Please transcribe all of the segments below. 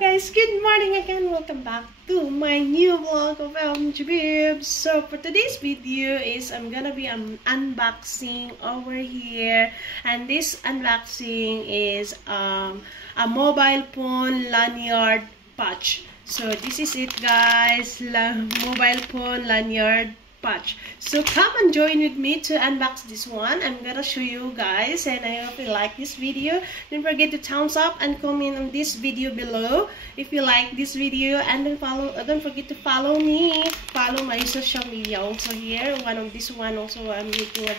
Guys, good morning again. Welcome back to my new vlog of MG Bibs. So for today's video is I'm gonna be unboxing over here, and this unboxing is a mobile phone lanyard patch. So this is it, guys, mobile phone lanyard patch. So come and join with me to unbox this one. I'm gonna show you guys, and I hope you like this video. Don't forget to thumbs up and comment on this video below if you like this video, and then don't forget to follow me, follow my social media also here. One of this one also, I'm making a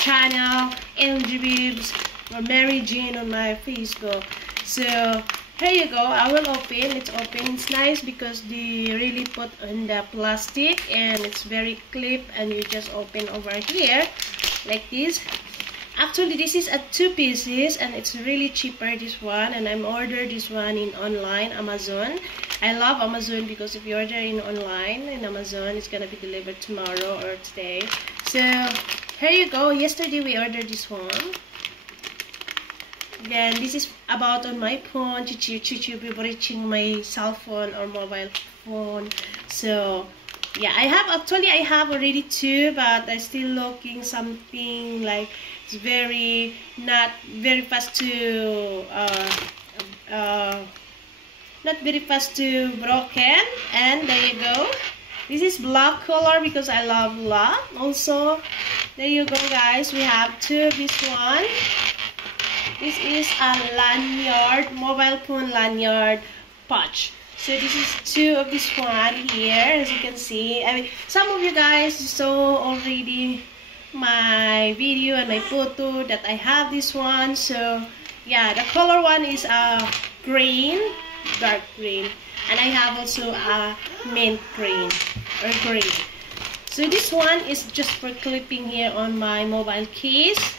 channel MG Bibs or Mary Jane on my Facebook. So here you go. I will open. Let's open. It's nice because they really put on the plastic and it's very clip, and you just open over here like this. Actually, this is at 2 pieces and it's really cheaper, this one, and I'm ordered this one in online Amazon. I love Amazon because if you order in online in Amazon, it's gonna be delivered tomorrow or today. So here you go. Yesterday we ordered this one. Then this is about on my phone, Chichi reaching my cell phone or mobile phone. So yeah, I have already 2, but I still looking something like it's not very fast to broken. And there you go. This is black color because I love black. Also, there you go, guys. We have 2 of this one. This is a lanyard, mobile phone lanyard patch. So this is 2 of this one here, as you can see. I mean, some of you guys saw already my video and my photo that I have this one. So yeah, the color one is green, dark green, and I have also a mint green or green. So this one is just for clipping here on my mobile case.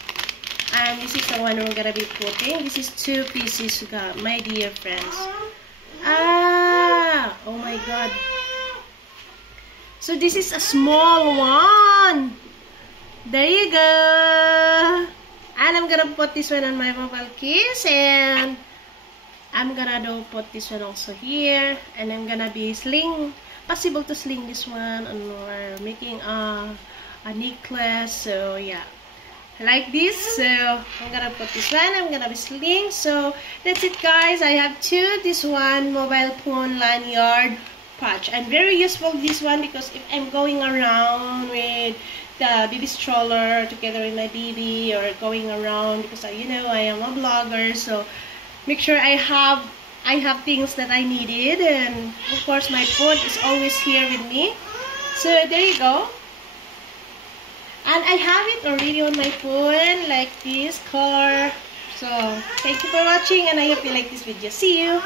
And this is the one we're gonna be putting. This is 2 pieces, my dear friends. Oh my god. So this is a small one. There you go. And I'm gonna put this one on my mobile case, and I'm gonna put this one also here, and I'm gonna be possible to sling this one, and we're making a necklace. So yeah, like this. So I'm gonna put this one, I'm gonna be sling. So that's it, guys. I have 2 this one mobile phone lanyard patch, and very useful this one because if I'm going around with the baby stroller together with my baby, or going around because you know I am a blogger, so make sure I have things that I needed, and of course my phone is always here with me. So there you go. And I have it already on my phone, like this color. So thank you for watching, and I hope you like this video. See you!